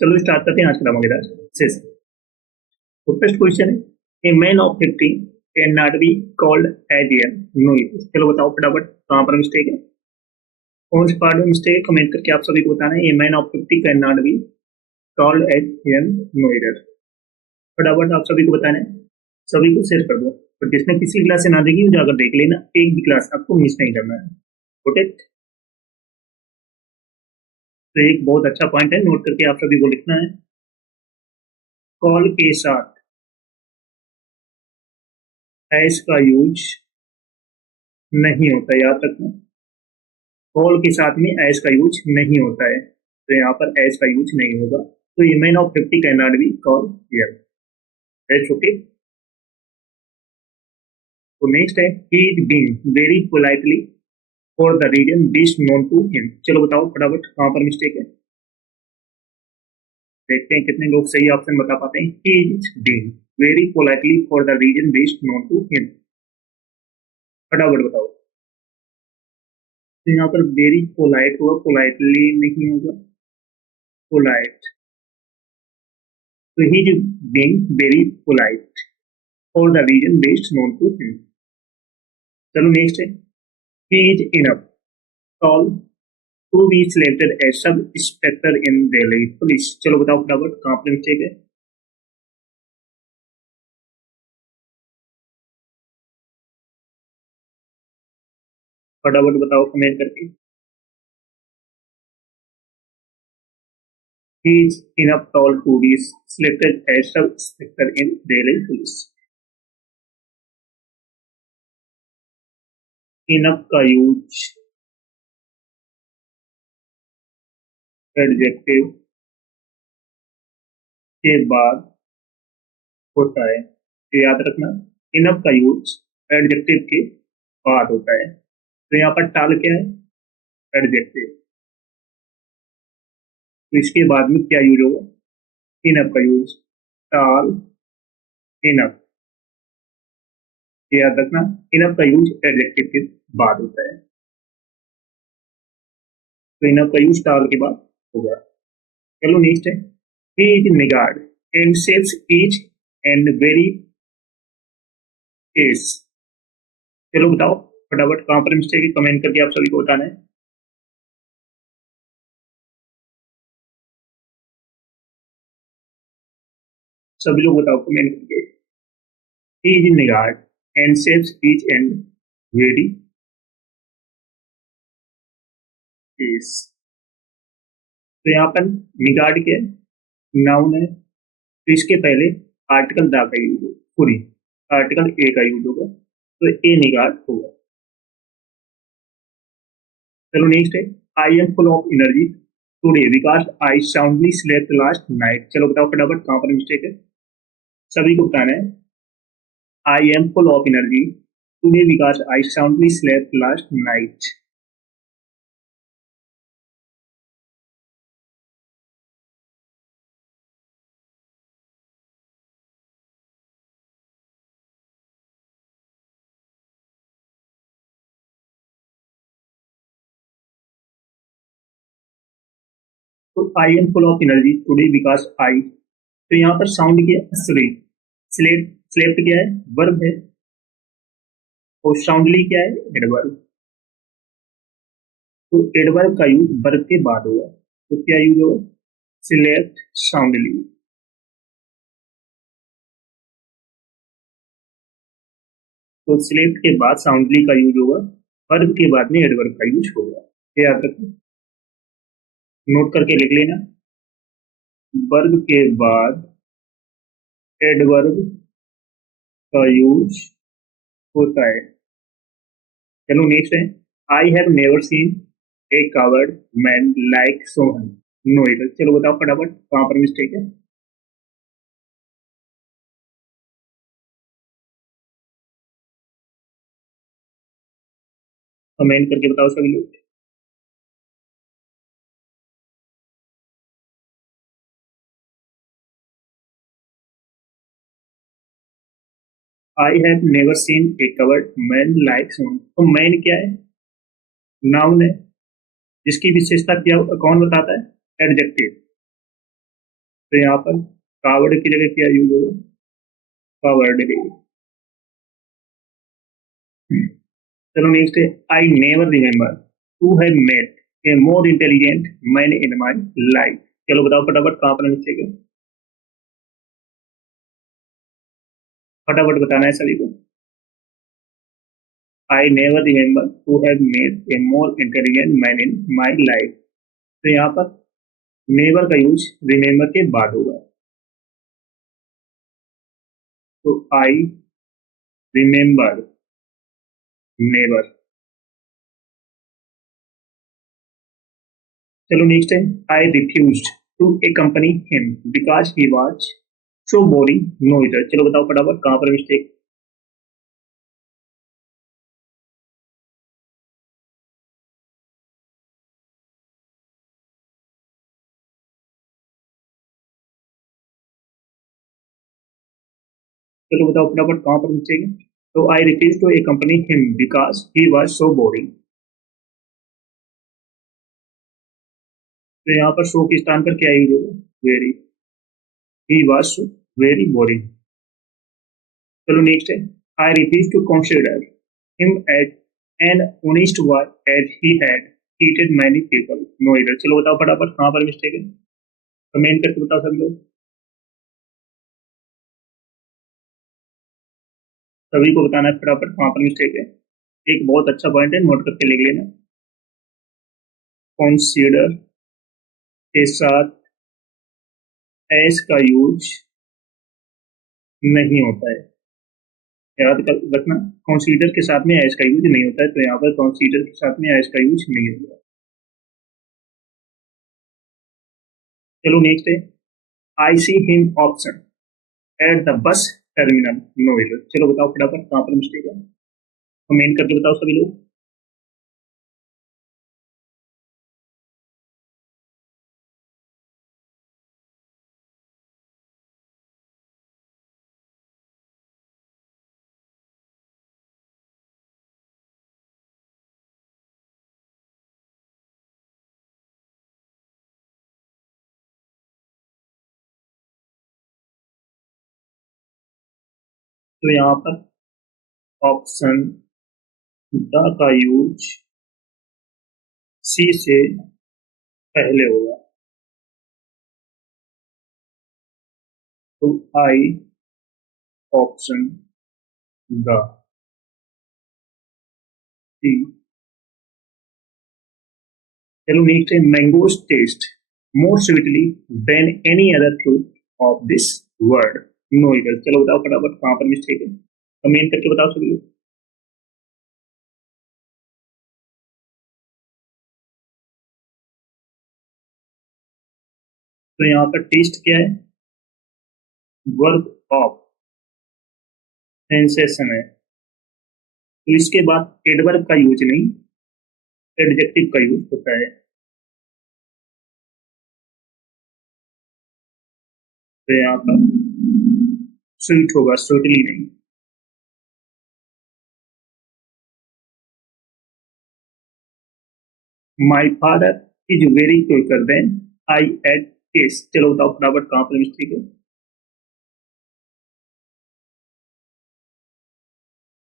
चलो स्टार्ट करते हैं आज का मजेदार सेशन। तो फर्स्ट क्वेश्चन है, a man of 50 can not be called as an no. चलो बताओ फटाफट कहाँ पर मिस्टेक है, कौन से पार्ट में मिस्टेक है, कमेंट करके आप सभी को बताना है। A man of 50 can not be called as an no error. फटाफट आप सभी को बताना है, सभी को शेयर कर दो। और जिसने पिछली क्लास से ना देखी वो जाकर देख लेना, एक भी क्लास आपको मिस नहीं करना है। ओके, तो एक बहुत अच्छा पॉइंट है, नोट करके आप सभी को लिखना है। कॉल के साथ एस का यूज नहीं होता, याद रखना। कॉल के साथ में एस का यूज नहीं होता है, तो यहाँ पर एस का यूज नहीं होगा। तो ये man of 50 can not be call here. That's okay. तो नेक्स्ट है, he is being very politely for the reason best known to him. चलो बताओ फटाफट कहाँ पर मिस्टेक है, देखते हैं कितने लोग सही ऑप्शन बता पाते हैं। He is being very politely for the reason best known to him, फटाफट बताओ। तो यहाँ पर वेरी पोलाइट होगा, पोलाइटली नहीं होगा, पोलाइट। तो he is being very polite for the reason best known to him. चलो नेक्स्ट है, he is enough tall to be selected as sub inspector in Delhi police। चलो बताओ फटाफट कहाँ पर मिस्टेक है। फटाफट बताओ कमेंट करके। he is enough tall to be selected as sub inspector in Delhi police। enough का यूज एडजेक्टिव के बाद होता है, तो याद रखना। enough का यूज एडजेक्टिव के बाद होता है। तो यहाँ पर टाल क्या है, एडजेक्टिव। तो इसके बाद में क्या यूज होगा, enough का यूज, टाल enough। याद रखना, इनफ का यूज एडजेक्टिव के बाद होता है, तो इनफ का यूज टाल के बाद होगा। चलो नेक्स्ट है, he is niggard and saves each and every S. चलो बताओ फटाफट कहाँ पर मिस्टेक है, कमेंट करके आप सभी को बताना है। सभी लोग बताओ कमेंट करके। He is niggard and saves each and every S. तो यहाँ पर निगार्ड क्या है, नाउन है, तो इसके पहले आर्टिकल दा का यूज होगा, पूरी आर्टिकल ए का यूज होगा, तो ए निगार्ड होगा। चलो नेक्स्ट है, I am full of energy today because I soundly slept last night. चलो बताओ फटाफट कहाँ पर मिस्टेक है, सभी को बताना है। I am full of energy today because I soundly slept last night. तो I am full of energy today because I, तो यहाँ पर साउंड क्या है, सॉरी, स्लेप्ट, स्लेप्ट क्या है, वर्ब है, और साउंडली क्या है, एडवर्ब। तो एडवर्ब का यूज वर्ब के बाद होगा, तो क्या यूज होगा, सिलेक्ट साउंडली। तो सिलेक्ट के बाद साउंडली का यूज होगा, वर्ब के बाद में एडवर्ब का यूज होगा, याद रखो, नोट करके लिख लेना। वर्ब के बाद एडवर्ब का यूज होता है। चलो नेक्स्ट है, I have never seen a coward man like Sohan no it. चलो बताओ फटाफट कहाँ पर मिस्टेक है, कमेंट करके बताओ सभी लोग। आई have never seen a coward man like Sohan, तो मैन क्या है, नाउन है, जिसकी विशेषता क्या कौन बताता है, एडजेक्टिव। तो यहाँ पर कावर्ड की जगह क्या यूज होगा, कावर्डली। चलो नेक्स्ट है, I never remember to have met a more intelligent man in my life. चलो बताओ फटाफट कहाँ पर मिस्टेक है, फटाफट बताना है सभी को। I never remember to have met a more intelligent man in my life. तो यहाँ पर नेवर का यूज रिमेम्बर के बाद होगा, तो आई रिमेम्बर नेवर। चलो नेक्स्ट है, I refuse to accompany him because he was so boring no इधर। चलो बताओ फटाफट कहाँ पर मिस्टेक। चलो बताओ फटाफट कहाँ पर मिस्टेक है। तो I refuse to accompany him because he was so boring। तो यहाँ पर शो के स्थान पर क्या यूज होगा, very, he was so very boring। चलो नेक्स्ट है, I refuse to consider him as an honest boy as he had cheated many people no इधर। चलो बताओ फटाफट कहाँ पर मिस्टेक है, कमेंट करके बताओ सभी लोग, सभी को बताना है फटाफट कहाँ पर मिस्टेक है। एक बहुत अच्छा पॉइंट है, नोट करके लिख लेना। कंसीडर के साथ एस का यूज नहीं होता है, याद कर रखना। कंसीडर के साथ में एस का यूज नहीं होता है, तो यहाँ पर कंसीडर के साथ में एस का यूज नहीं होगा। चलो नेक्स्ट है, I see him often at the bus terminal no इधर। चलो बताओ फटाफट कहाँ पर मिस्टेक है, कमेंट करके बताओ सभी लोग। तो यहाँ पर ऑप्शन द का यूज सी से पहले होगा, तो आई ऑप्शन द सी। चलो नेक्स्ट है, mangoes taste more sweetly than any other fruit of this world no इधर। चलो बताओ फटाफट कहाँ पर मिस्टेक है, कमेंट करके बताओ सभी लोग। तो यहाँ पर टेस्ट क्या है, वर्ब ऑफ सेंसेशन है, तो इसके बाद एडवर्ब का यूज नहीं, एडजेक्टिव का यूज होता है। तो यहाँ पर स्वीट होगा, स्वीटली नहीं। My father is very quicker than I at case. चलो बताओ फटाफट कहाँ पर मिस्टेक है।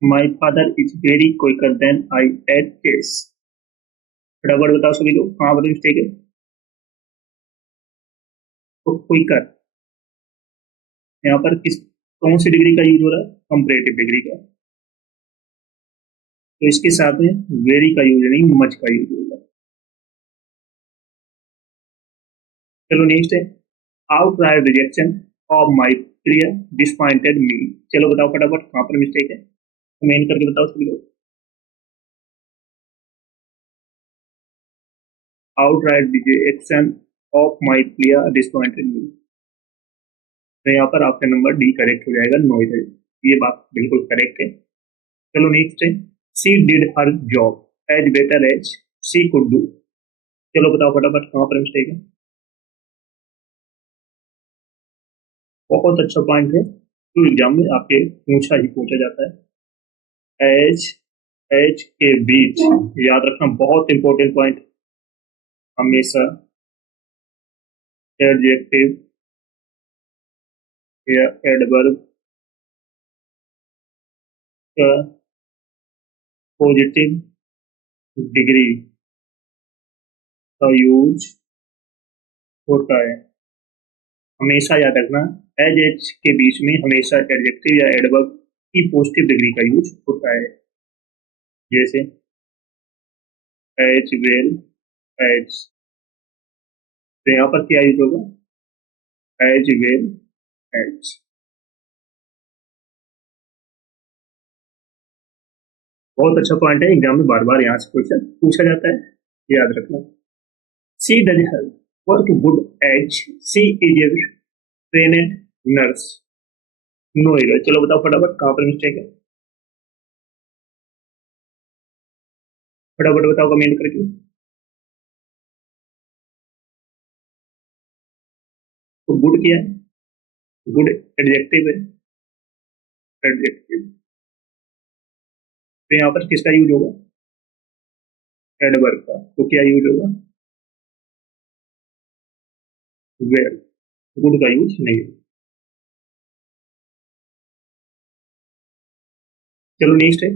My father is very quicker than I at case. फटाफट बताओ सभी लोग कहाँ पर मिस्टेक है। तो क्विकर यहाँ पर किस, कौन सी डिग्री का यूज हो रहा है, कंपैरेटिव डिग्री का, तो इसके साथ में वेरी का यूज नहीं, मच का यूज होगा। चलो नेक्स्ट है, out right rejection of my प्रिय डिसपॉइंटेड मी। चलो बताओ फटाफट कहाँ पर मिस्टेक है, कमेंट करके बताओ सभी लोग। Out right rejection of my प्रिय डिसपॉइंटेड मी, तो यहाँ पर आपका नंबर डी करेक्ट हो जाएगा, नो इधर। ये बात बिल्कुल करेक्ट है। चलो नेक्स्ट है, she did her job as better as she could do. चलो बताओ फटाफट कहाँ पर मिस्टेक है। बहुत अच्छा पॉइंट है, तो एग्जाम में आपके पूछा ही पूछा जाता है। एज, एज के बीच याद रखना, बहुत इंपॉर्टेंट पॉइंट, हमेशा एडजेक्टिव या एडवर्ब का पॉजिटिव डिग्री का यूज होता है। हमेशा याद रखना, एज एच के बीच में हमेशा एडजेक्टिव या एडवर्ब की पॉजिटिव डिग्री का यूज होता है। जैसे एज वेल एज, तो यहाँ पर क्या यूज होगा, एज वेल एज। बहुत अच्छा पॉइंट है, एग्जाम में बार बार यहाँ से क्वेश्चन पूछा जाता है, याद रखना। She does her work good as she is a trained nurse. No error. चलो बताओ फटाफट कहाँ पर मिस्टेक है, फटाफट बताओ कमेंट करके। तो गुड क्या है, गुड एडजेक्टिव है, एडजेक्टिव। तो यहाँ पर किसका यूज होगा, एडवर्ब का। तो क्या यूज होगा, वेल। गुड का यूज नहीं होगा। चलो नेक्स्ट है,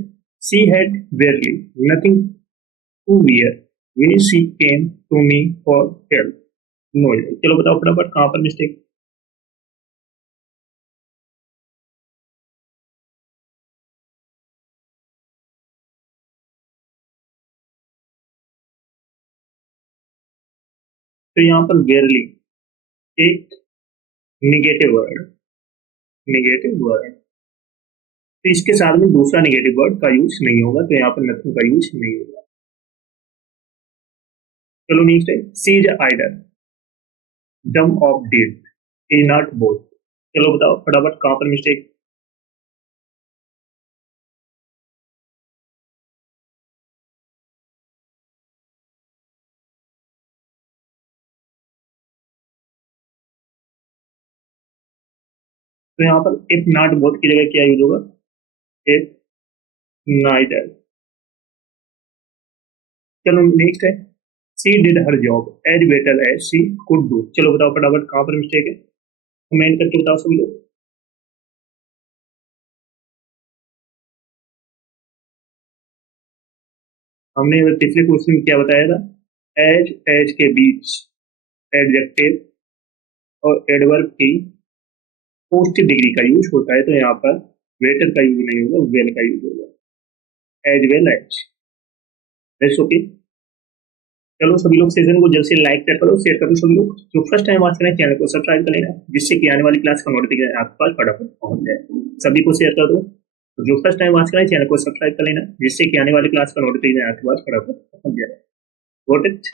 she had barely nothing to wear when she came to me for help. No. चलो बताओ फटाफट कहाँ पर मिस्टेक। तो यहाँ पर बेयरली एक निगेटिव वर्ड, निगेटिव वर्ड, तो इसके साथ में दूसरा निगेटिव वर्ड का यूज नहीं होगा, तो यहाँ पर नथिंग का यूज नहीं होगा। चलो नेक्स्ट है, सी is either dumb of deaf is not both. चलो बताओ फटाफट कहाँ पर मिस्टेक। तो यहाँ पर इफ नॉट बोथ की जगह क्या यूज होगा, इफ नाइदर। चलो नेक्स्ट है, she did her job as better as she could do. चलो बताओ फटाफट कहाँ पर मिस्टेक है, कमेंट करके बताओ सभी लोग। हमने पिछले क्वेश्चन में क्या बताया था, एज एज के बीच एडजेक्टिव और एडवर्ब की पोस्ट डिग्री का यूज होता है, तो यहाँ पर वेटर का यूज नहीं होगा, वेल का यूज होगा, as well as. That's okay. चलो सभी लोग सेशन को जल्द से लाइक कर करो, शेयर करो। सभी लोग जो फर्स्ट टाइम वॉच करें चैनल को सब्सक्राइब कर लेना, जिससे कि आने वाली क्लास का नोटिफिकेशन आपके पास फटाफट पहुंच जाए। सभी को शेयर कर दो। जो फर्स्ट टाइम वॉच करें चैनल को सब्सक्राइब कर लेना, जिससे कि आने वाली क्लास का नोटिफिकेशन आपके पास फटाफट पहुंच जाए। Got it.